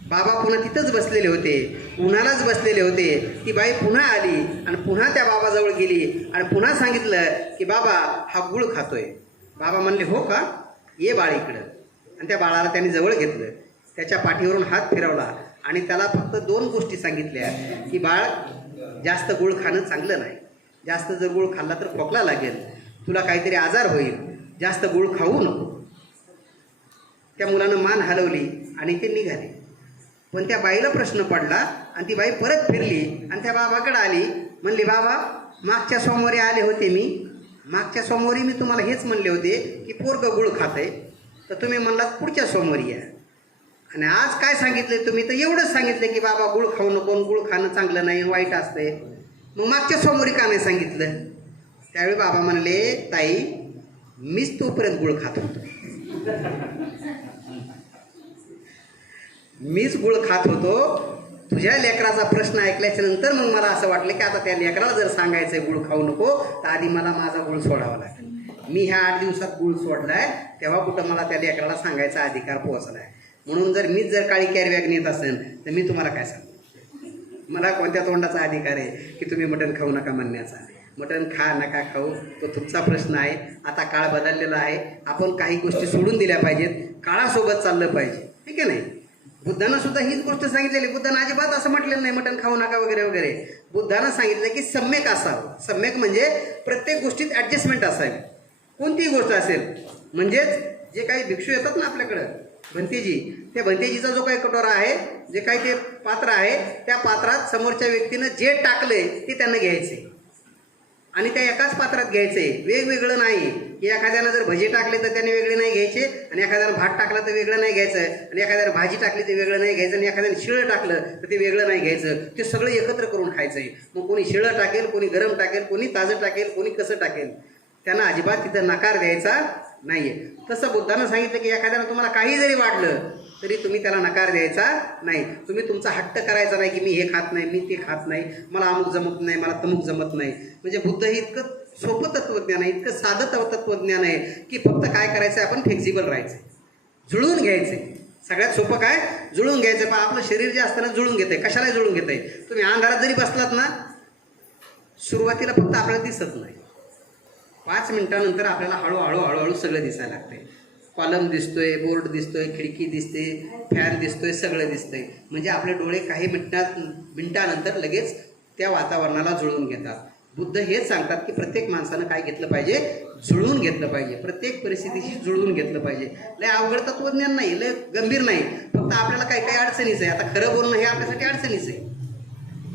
बाबा पुन्हा तिथंच बसलेले होते, उन्हालाच बसलेले होते. ती बाई पुन्हा आली आणि पुन्हा त्या बाबाजवळ गेली आणि पुन्हा सांगितलं की बाबा हा गुळ खातोय. बाबा म्हणले हो का, ये बाळ इकडं. आणि त्या बाळाला त्यांनी जवळ घेतलं, त्याच्या पाठीवरून हात फिरवला आणि त्याला फक्त 2 गोष्टी सांगितल्या की बाळ जास्त गुळ खाणं चांगलं नाही, जास्त जर गुळ खाल्ला तर खोकला लागेल, तुला काहीतरी आजार होईल, जास्त गुळ खाऊ नको. त्या मुलानं मान हलवली आणि ते निघाले. पण त्या बाईला प्रश्न पडला आणि ती बाई परत फिरली आणि त्या बाबाकडे आली. म्हणली बाबा मागच्या सोमवारी आले होते मी, मागच्या सोमवारी मी तुम्हाला हेच म्हणले होते की पोरगं गुळ खातंय, तर तुम्ही म्हणलात पुढच्या सोमवारी या. आणि आज काय सांगितले तुम्ही, तर एवढंच सांगितलं की बाबा गुळ खाऊ नको, गुळ खाणं चांगलं नाही, वाईट असते. मग मागच्या सोमवारी का नाही सांगितलं. त्यावेळी बाबा म्हणले ताई मीच तोपर्यंत गुळ खात होतो, मीच गुळ खात होतो. तुझ्या लेकराचा प्रश्न ऐकल्याच्या नंतर मग मला असं वाटलं की आता त्या लेकराला जर सांगायचं आहे गुळ खाऊ नको तर आधी मला माझा गुळ सोडावा लागेल. मी ह्या 8 दिवसात गुळ सोडला आहे तेव्हा कुठं मला त्या लेकराला सांगायचा अधिकार पोहोचला आहे. म्हणून जर मीच जर काळी कॅरीबॅग नेत असेल तर मी तुम्हाला काय सांगू, मला कोणत्या तोंडाचा अधिकार आहे की तुम्ही मटण खाऊ नका म्हणण्याचा. मटण खा नका खाऊ तो तुमचा प्रश्न आहे. आता काळ बदललेला आहे, आपण काही गोष्टी सोडून दिल्या पाहिजेत, काळासोबत चाललं पाहिजे, ठीक आहे नाही. बुद्धानं सुद्धा हीच गोष्ट सांगितलेली. बुद्धानं अजिबात असं म्हटलेलं नाही मटण खाऊ नका वगैरे वगैरे. बुद्धानं सांगितलं की सम्यक असावं. सम्यक म्हणजे प्रत्येक गोष्टीत ॲडजस्टमेंट असावी. कोणतीही गोष्ट असेल, म्हणजेच जे काही भिक्षू येतात ना आपल्याकडं भंतेजी, त्या भंतेजीचा जो काही कटोरा आहे, जे काही ते पात्र आहे, त्या पात्रात समोरच्या व्यक्तीनं जे टाकलंय ते त्यांना घ्यायचे. आणि त्या एकाच पात्रात घ्यायचे, वेगवेगळं नाही. की एखाद्यानं जर भजी टाकले तर त्याने वेगळे नाही घ्यायचे, आणि एखाद्यानं भात टाकलं तर वेगळं नाही घ्यायचं, आणि एखाद्यानं भाजी टाकली तर वेगळं नाही घ्यायचं, आणि एखाद्यानं शिळं टाकलं तर ते वेगळं नाही घ्यायचं. ते सगळं एकत्र करून खायचं आहे. मग कोणी शिळं टाकेल, कोणी गरम टाकेल, कोणी ताजं टाकेल, कोणी कसं टाकेल, त्यांना अजिबात तिथं नकार द्यायचा नाही आहे. तसं बुद्धानं सांगितलं की एखाद्यानं तुम्हाला काही जरी वाटलं तरी तुम्ही त्याला नकार द्यायचा नाही. तुम्ही तुमचा हट्ट करायचा नाही की मी हे खात नाही, मी ते खात नाही, मला अमुक जमत नाही, मला तमुक जमत नाही. म्हणजे बुद्ध हे इतकं सोपं तत्त्वज्ञान आहे, इतकं साधं तत्त्वज्ञान आहे की फक्त काय करायचं आहे, आपण फ्लेक्झिबल राहायचं, जुळून घ्यायचं. सगळ्यात सोपं काय, जुळून घ्यायचं. पण आपलं शरीर जे असतं ना जुळून घेतं आहे. कशाला जुळून घेतं आहे? तुम्ही अंधारात जरी बसलात ना, सुरुवातीला फक्त आपल्याला दिसत नाही, 5 मिनिटानंतर आपल्याला हळूहळू सगळं दिसायला लागतंय. कॉलम दिसतोय, बोर्ड दिसतोय, खिडकी दिसते, फॅन दिसतोय, सगळं दिसतंय. म्हणजे आपले डोळे काही मिनिटानंतर लगेच त्या वातावरणाला जुळवून घेतात. बुद्ध हेच सांगतात की प्रत्येक माणसानं काय घेतलं पाहिजे, जुळवून घेतलं पाहिजे, प्रत्येक परिस्थितीशी जुळवून घेतलं पाहिजे. लय अवघड तत्वज्ञान नाही, लय गंभीर नाही, फक्त आपल्याला काही काही अडचणीच आहे. आता खरं बोलणं हे आपल्यासाठी अडचणीच आहे.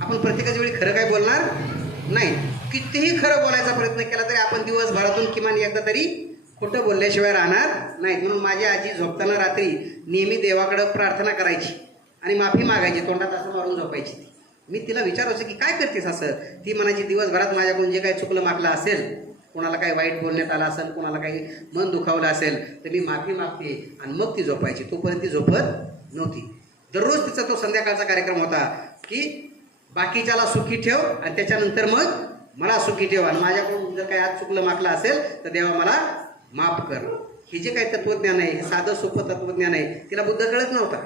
आपण प्रत्येकाच्या वेळी खरं काय बोलणार नाही. कितीही खरं बोलायचा प्रयत्न केला तरी आपण दिवसभरातून किमान एकदा तरी खोटं बोलल्याशिवाय राहणार नाही. म्हणून माझी आजी झोपताना रात्री नेहमी देवाकडं प्रार्थना करायची आणि माफी मागायची, तोंडात असं मारून झोपायची. मी तिला विचारायचं की काय करतेस असं? ती म्हणायची दिवसभरात माझ्याकडून जे काही चुकलं मागलं असेल, कोणाला काही वाईट बोलण्यात आलं असेल, कोणाला काही मन दुखावलं असेल तर मी माफी मागते, आणि मग ती झोपायची. तोपर्यंत ती झोपत नव्हती. दररोज तिचा तो संध्याकाळचा कार्यक्रम होता की बाकीच्याला सुखी ठेव आणि त्याच्यानंतर मग मला सुखी ठेव, आणि माझ्याकडून जर काही आज चुकलं मागलं असेल तर देवा मला माफ कर. हे जे काही तत्त्वज्ञान आहे, हे साधं सोपं तत्त्वज्ञान आहे. तिला बुद्ध कळत नव्हता,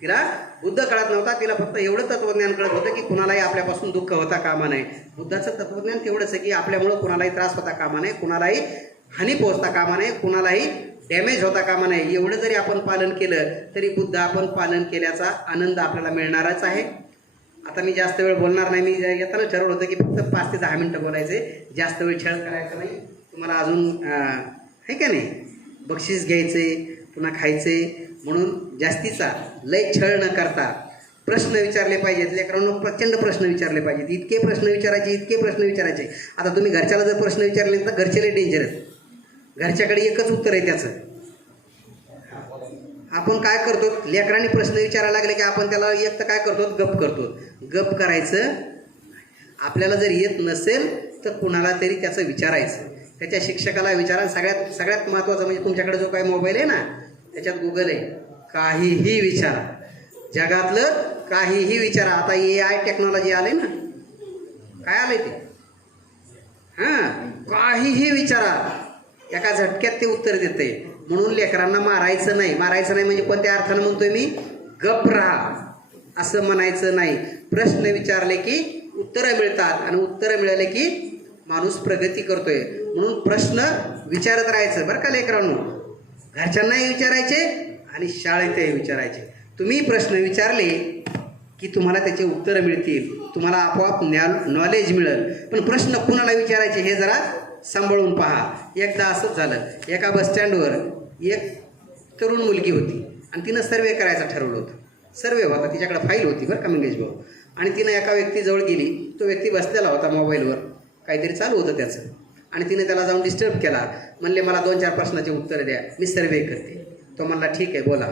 तिला फक्त एवढं तत्त्वज्ञान कळत होतं की कुणालाही आपल्यापासून दुःख होता कामा नये. बुद्धाचं तत्त्वज्ञान तेवढंच आहे की आपल्यामुळं कुणालाही त्रास होता कामा नये, कुणालाही हानी पोहोचता कामा नये, कुणालाही डॅमेज होता कामा नये. एवढं जरी आपण पालन केलं तरी बुद्ध आपण पालन केल्याचा आनंद आपल्याला मिळणारच आहे. आता मी जास्त वेळ बोलणार नाही. मी येताना ठरवलं होतं की फक्त 5 ते 10 मिनटं बोलायचे, जास्त वेळ छळ करायचा नाही. तुम्हाला अजून आहे का नाही, बक्षीस घ्यायचे, पुन्हा खायचे, म्हणून जास्तीचा लय छळ न करता प्रश्न विचारले पाहिजेत. लेकरांना प्रचंड प्रश्न विचारले पाहिजेत. इतके प्रश्न विचारायचे. आता तुम्ही घरच्याला जर प्रश्न विचारले तर घरचे लय डेंजर आहेत. घरच्याकडे एकच उत्तर आहे त्याचं. आपण काय करतो, लेकरांनी प्रश्न विचारायला लागले की आपण त्याला एक तर काय करतो, गप करायचं. आपल्याला जर येत नसेल तर कुणाला तरी त्याचं विचारायचं, त्याच्या शिक्षकाला विचारा. सगळ्यात महत्त्वाचं म्हणजे तुमच्याकडे जो काही मोबाईल आहे ना, त्याच्यात गुगल आहे. काहीही विचारा, जगातलं काहीही विचारा. आता AI टेक्नॉलॉजी आले ना, काय आलंय ते, काहीही विचारा, एका झटक्यात ते उत्तर देते. म्हणून लेकरांना मारायचं नाही म्हणजे कोणत्या अर्थानं म्हणतोय मी, गप राहा असं म्हणायचं नाही. प्रश्न विचारले की उत्तरं मिळतात, आणि उत्तरं मिळाले की माणूस प्रगती करतोय. म्हणून प्रश्न विचारत राहायचं बरं का लेकरांनो. घरच्यांनाही विचारायचे आणि शाळेतही विचारायचे. तुम्ही प्रश्न विचारले की तुम्हाला त्याचे उत्तरं मिळतील, तुम्हाला आपोआप नॉलेज मिळेल. पण प्रश्न कुणाला विचारायचे हे जरा सांभाळून पहा. एकदा असंच झालं, एका बसस्टँडवर एक तरुण मुलगी होती आणि तिनं सर्वे करायचं ठरवलं होतं. सर्वे होता, तिच्याकडे फाईल होती बरं का मंगेश भाऊ. आणि तिनं एका व्यक्तीजवळ गेली. तो व्यक्ती बसलेला होता, मोबाईलवर काहीतरी चालू होतं त्याचं, आणि तिने त्याला जाऊन डिस्टर्ब केला. म्हणले मला 2-4 प्रश्नाचे उत्तर द्या, मी सर्वे करते. तो म्हणला ठीक आहे बोला.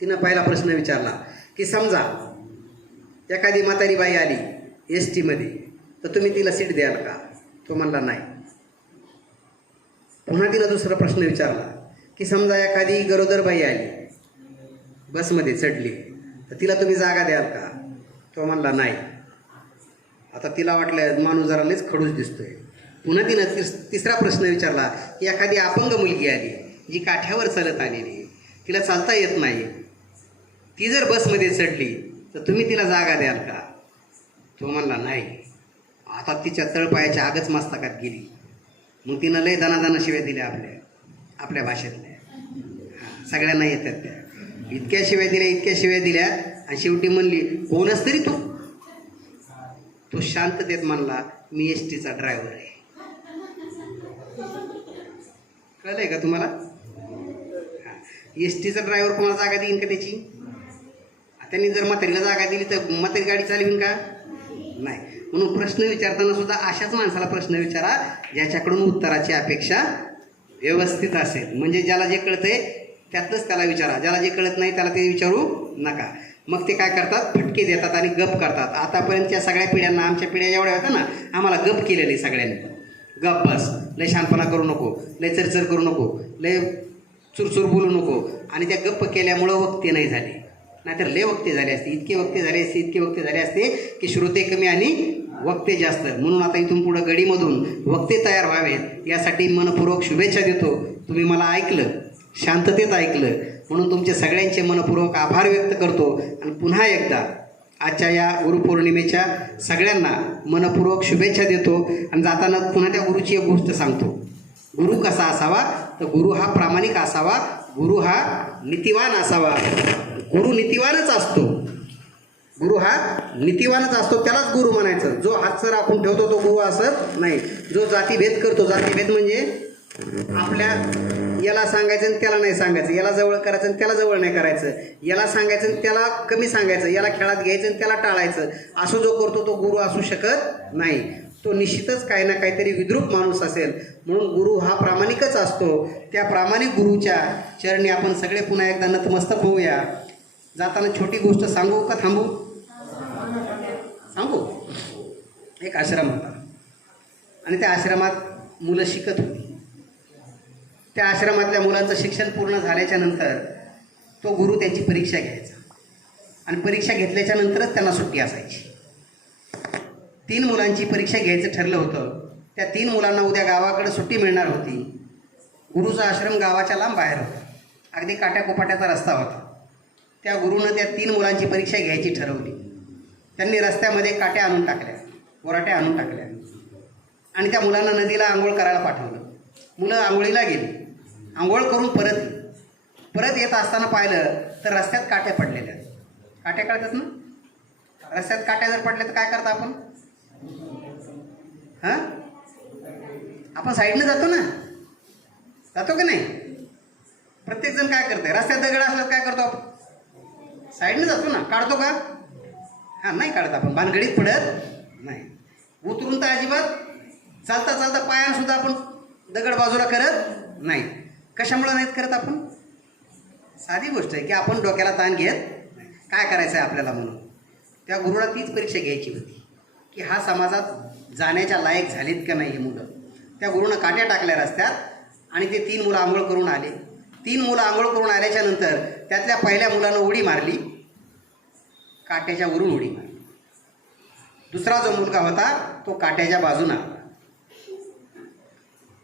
तिनं पहिला प्रश्न विचारला की समजा एखादी म्हातारी बाई आली ST मध्ये, तर तुम्ही तिला सीट द्याल का? तो म्हणला नाही. पुन्हा तिनं दुसरा प्रश्न विचारला की समजा एखादी गरोदर बाई आली, बसमध्ये चढली, तर तिला तुम्ही जागा द्याल का? तो म्हणला नाही. आता तिला वाटलं माणूस जरा लयच खडूस दिसतोय. पुन्हा तिनं तिसरा प्रश्न विचारला की एखादी अपंग मुलगी आली, जी काठ्यावर चालत आलेली, तिला चालता येत नाही, ती जर बसमध्ये चढली तर तुम्ही तिला जागा द्याल का? तो म्हणला नाही. आता तिच्या तळपायाच्या आगच मस्तकात गेली. मग तिनं लय दाना शिव्या दिल्या आपल्या भाषेतल्या. सगळ्यांना येतात त्या. इतक्या शिव्या दिल्या आणि शेवटी म्हणली कोणच तरी तो शांततेत म्हणला मी STचा ड्रायव्हर आहे. कळलंय का तुम्हाला? STचा ड्रायव्हर कोणाला जागा देईन का त्याची? त्यांनी जर म्हातारीला जागा दिली तर म्हातारी गाडी चालवीन का? नाही. म्हणून प्रश्न विचारताना सुद्धा अशाच माणसाला प्रश्न विचारा ज्याच्याकडून उत्तराची अपेक्षा व्यवस्थित असेल. म्हणजे ज्याला जे कळतंय त्यातलंच त्याला विचारा, ज्याला जे कळत नाही त्याला ते विचारू नका. मग ते काय करतात, फटके देतात आणि गप करतात. आतापर्यंतच्या सगळ्या पिढ्यांना, आमच्या पिढ्या जेवढ्या होत्या ना, आम्हाला गप केलेले सगळ्यांनी. गप बस, लय शहाणपणा करू नको, लय चरचर करू नको, लय चुरचूर बोलू नको. आणि त्या गप्प केल्यामुळं वक्ते नाही झाले, नाहीतर लय वक्ते झाले असते. इतके वक्ते झाले असते, इतके वक्ते झाले असते की श्रोते कमी आणि वक्ते जास्त. म्हणून आता इथून पुढं गडीमधून वक्ते तयार व्हावेत यासाठी मनपूर्वक शुभेच्छा देतो. तुम्ही मला ऐकलं, शांततेत ऐकलं, म्हणून तुमचे सगळ्यांचे मनपूर्वक आभार व्यक्त करतो. आणि पुन्हा एकदा आजच्या या गुरुपौर्णिमेच्या सगळ्यांना मनपूर्वक शुभेच्छा देतो. आणि जाताना पुन्हा त्या गुरुची एक गोष्ट सांगतो. गुरु कसा असावा, तर गुरु हा प्रामाणिक असावा, गुरु हा नीतिवान असावा. गुरु नीतिवानच असतो, गुरु हा नीतिवानच असतो, त्यालाच गुरु म्हणायचं. जो हातसर आपण ठेवतो तो गुरु असत नाही. जो जातीभेद करतो, जातीभेद म्हणजे आपल्या याला सांगायचं आणि त्याला नाही सांगायचं, याला जवळ करायचं आणि त्याला जवळ नाही करायचं, याला सांगायचं आणि त्याला कमी सांगायचं, याला खेळात घ्यायचं आणि त्याला टाळायचं, असं जो करतो तो गुरु असू शकत नाही. तो निश्चितच काही ना काहीतरी विद्रूप माणूस असेल. म्हणून गुरु हा प्रामाणिकच असतो. त्या प्रामाणिक गुरुच्या चरणी आपण सगळे पुन्हा एकदा नतमस्तक होऊया. जाताना छोटी गोष्ट सांगू का थांबू? सांगू. एक आश्रम होता आणि त्या आश्रमात मुलं शिकत होती. त्या आश्रमातल्या मुलांचं शिक्षण पूर्ण झाल्याच्या नंतर तो गुरु त्यांची परीक्षा घ्यायचा आणि परीक्षा घेतल्याच्या नंतरच त्यांना सुट्टी असायची. 3 मुलांची परीक्षा घ्यायचं ठरलं होतं. त्या 3 मुलांना उद्या गावाकडे सुट्टी मिळणार होती. गुरुचा आश्रम गावाच्या लांब बाहेर होता, अगदी काट्याकोपाट्याचा रस्ता होता. त्या गुरुनं त्या 3 मुलांची परीक्षा घ्यायची ठरवली. त्यांनी रस्त्यामध्ये काट्या आणून टाकल्या, बोराट्या आणून टाकल्या आणि त्या मुलांना नदीला आंघोळ करायला पाठवलं. मुलं आंघोळीला गेली, आंघोळ करून परत येत असताना पाहिलं तर रस्त्यात काट्या पडलेल्या. काट्या कळतात ना, रस्त्यात काट्या जर पडल्या तर काय करता आपण? हां, आपण साईडनं जातो ना, जातो का नाही? प्रत्येकजण काय करते, रस्त्यात दगड असल्यावर काय करतो आपण? साईडनं जातो ना, काढतो का? हां, नाही काढत आपण, भानगडीत पडत नाही. उतरून तर अजिबात, चालता चालता पायानंसुद्धा आपण दगड बाजूला करत नाही. कशामुळं नाहीत करत आपण? साधी गोष्ट आहे की आपण डोक्याला ताण घेत नाही. काय करायचं आहे आपल्याला म्हणून. त्या गुरुला तीच परीक्षा घ्यायची होती की हा समाजात जाण्याच्या लायक झालीत का नाही ही मुलं. त्या गुरुनं काट्या टाकल्या रस्त्यात आणि ते 3 मुलं आंघोळ करून आले. 3 मुलं आंघोळ करून आल्याच्या नंतर त्यातल्या पहिल्या मुलानं उडी मारली, काट्याच्या वरून उडी मारली. दुसरा जो मुलगा होता तो काट्याच्या बाजूनं आला.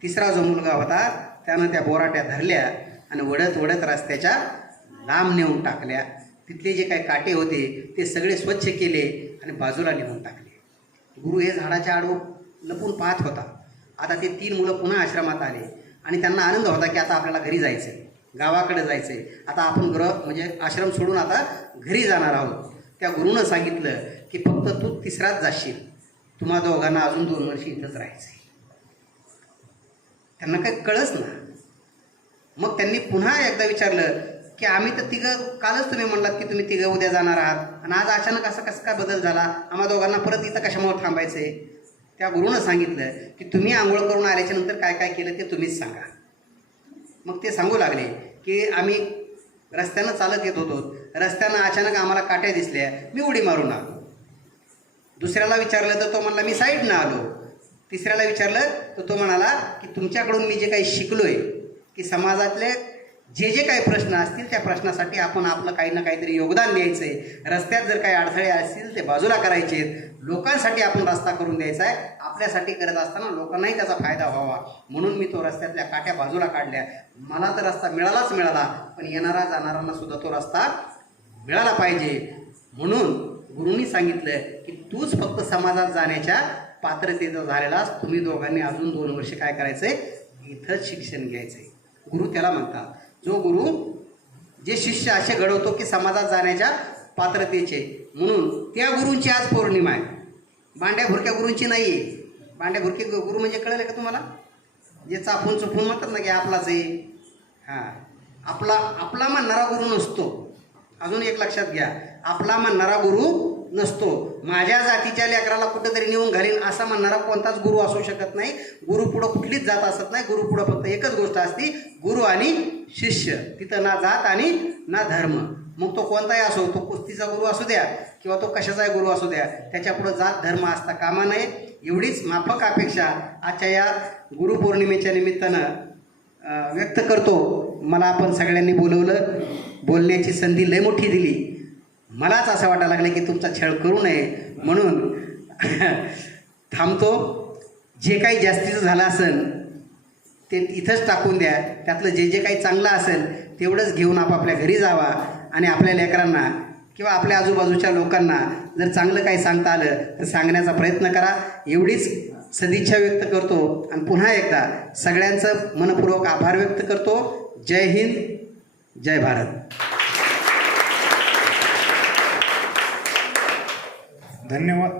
तिसरा जो मुलगा होता त्यानं त्या बोराट्या धरल्या आणि वडत वडत रस्त्याच्या लांब नेऊन टाकल्या. तिथले जे काही काटे होते ते सगळे स्वच्छ केले आणि बाजूला नेऊन टाकले. गुरु हे झाडाच्या आडवं लपून पाहत होता. आता ते 3 मुलं पुन्हा आश्रमात आले आणि त्यांना आनंद होता की आता आपल्याला घरी जायचं आहे, गावाकडे जायचं आहे. आता आपण म्हणजे आश्रम सोडून आता घरी जाणार आहोत. त्या गुरुनं सांगितलं की फक्त तू 3राच जाशील, तुम्हा दोघांना अजून 2 वर्ष इथंच राहायचं आहे. त्यांना काही कळच ना. मग त्यांनी पुन्हा एकदा विचारलं की आम्ही तर तिघं, कालच तुम्ही म्हणलात की तुम्ही तिघं उद्या जाणार आहात आणि आज अचानक असा कसं काय बदल झाला, आम्हा दोघांना परत इथं कशामुळे थांबायचं आहे? त्या गुरुनं सांगितलं की तुम्ही आंघोळ करून आल्याच्या नंतर काय काय केलं ते तुम्हीच सांगा. मग ते सांगू लागले की आम्ही रस्त्यानं चालत येत होतो, रस्त्यानं अचानक आम्हाला काट्या दिसल्या, मी उडी मारून आलो. दुसऱ्याला विचारलं तर तो म्हणला मी साईडनं आलो. तिसऱ्याला विचारलं तर तो म्हणाला की तुमच्याकडून मी जे काही शिकलो आहे की समाजातले जे काही प्रश्न असतील त्या प्रश्नासाठी आपण आपलं काही ना काहीतरी योगदान द्यायचं आहे. रस्त्यात जर काही अडथळे असतील ते बाजूला करायचे आहेत. लोकांसाठी आपण रस्ता करून द्यायचा आहे. आपल्यासाठी करत असताना लोकांनाही त्याचा फायदा व्हावा म्हणून मी तो रस्त्यातल्या काट्या बाजूला काढल्या. मला तर रस्ता मिळालाच मिळाला, पण येणारा जाणाऱ्यांना सुद्धा तो रस्ता मिळाला पाहिजे. म्हणून गुरुंनी सांगितलं की तूच फक्त समाजात जाण्याच्या पात्रतेचा झालेलास, तुम्ही दोघांनी अजून 2 वर्ष काय करायचं आहे, इथंच शिक्षण घ्यायचं आहे. गुरु त्याला म्हणतात. जो गुरु जे शिष्य असे घडवतो की समाजात जाण्याच्या पात्रतेचे. म्हणून त्या गुरूंची आज पौर्णिमा आहे, बांड्या भुरक्या गुरूंची नाही आहे. बांड्या भुरके गुरु म्हणजे कळलं का तुम्हाला? जे चापून चुपून म्हणतात ना की आपलाच आहे. हां, आपला म्हणणारा गुरु नसतो. अजून एक लक्षात घ्या, आपला म्हणणारा गुरु नसतो. माझ्या जातीच्या लेकराला कुठंतरी नेऊन घालीन असा म्हणणारा कोणताच गुरु असू शकत नाही. गुरु पुढं कुठलीच जात असत नाही. गुरु पुढं फक्त एकच गोष्ट असती, गुरु आणि शिष्य. तिथं ना जात आणि ना धर्म. मग तो कोणताही असो, तो कुस्तीचा गुरु असू द्या किंवा तो कशाचाही गुरु असू द्या, त्याच्या पुढं जात धर्म असता कामा नये. एवढीच माफक अपेक्षा आजच्या या गुरुपौर्णिमेच्या निमित्तानं व्यक्त करतो. मला आपण सगळ्यांनी बोलवलं, बोलण्याची संधी लय मोठी दिली. मलाच असं वाटायला लागलं की तुमचा छळ करू नये म्हणून थांबतो. जे काही जास्तीचं झालं असेल ते इथंच टाकून द्या. त्यातलं जे जे काही चांगलं असेल तेवढंच घेऊन आपापल्या घरी जावा आणि आपल्या लेकरांना किंवा आपल्या आजूबाजूच्या लोकांना जर चांगलं काही सांगता आलं तर सांगण्याचा प्रयत्न करा. एवढीच सदिच्छा व्यक्त करतो आणि पुन्हा एकदा सगळ्यांचं मनपूर्वक आभार व्यक्त करतो. जय हिंद, जय भारत. धन्यवाद.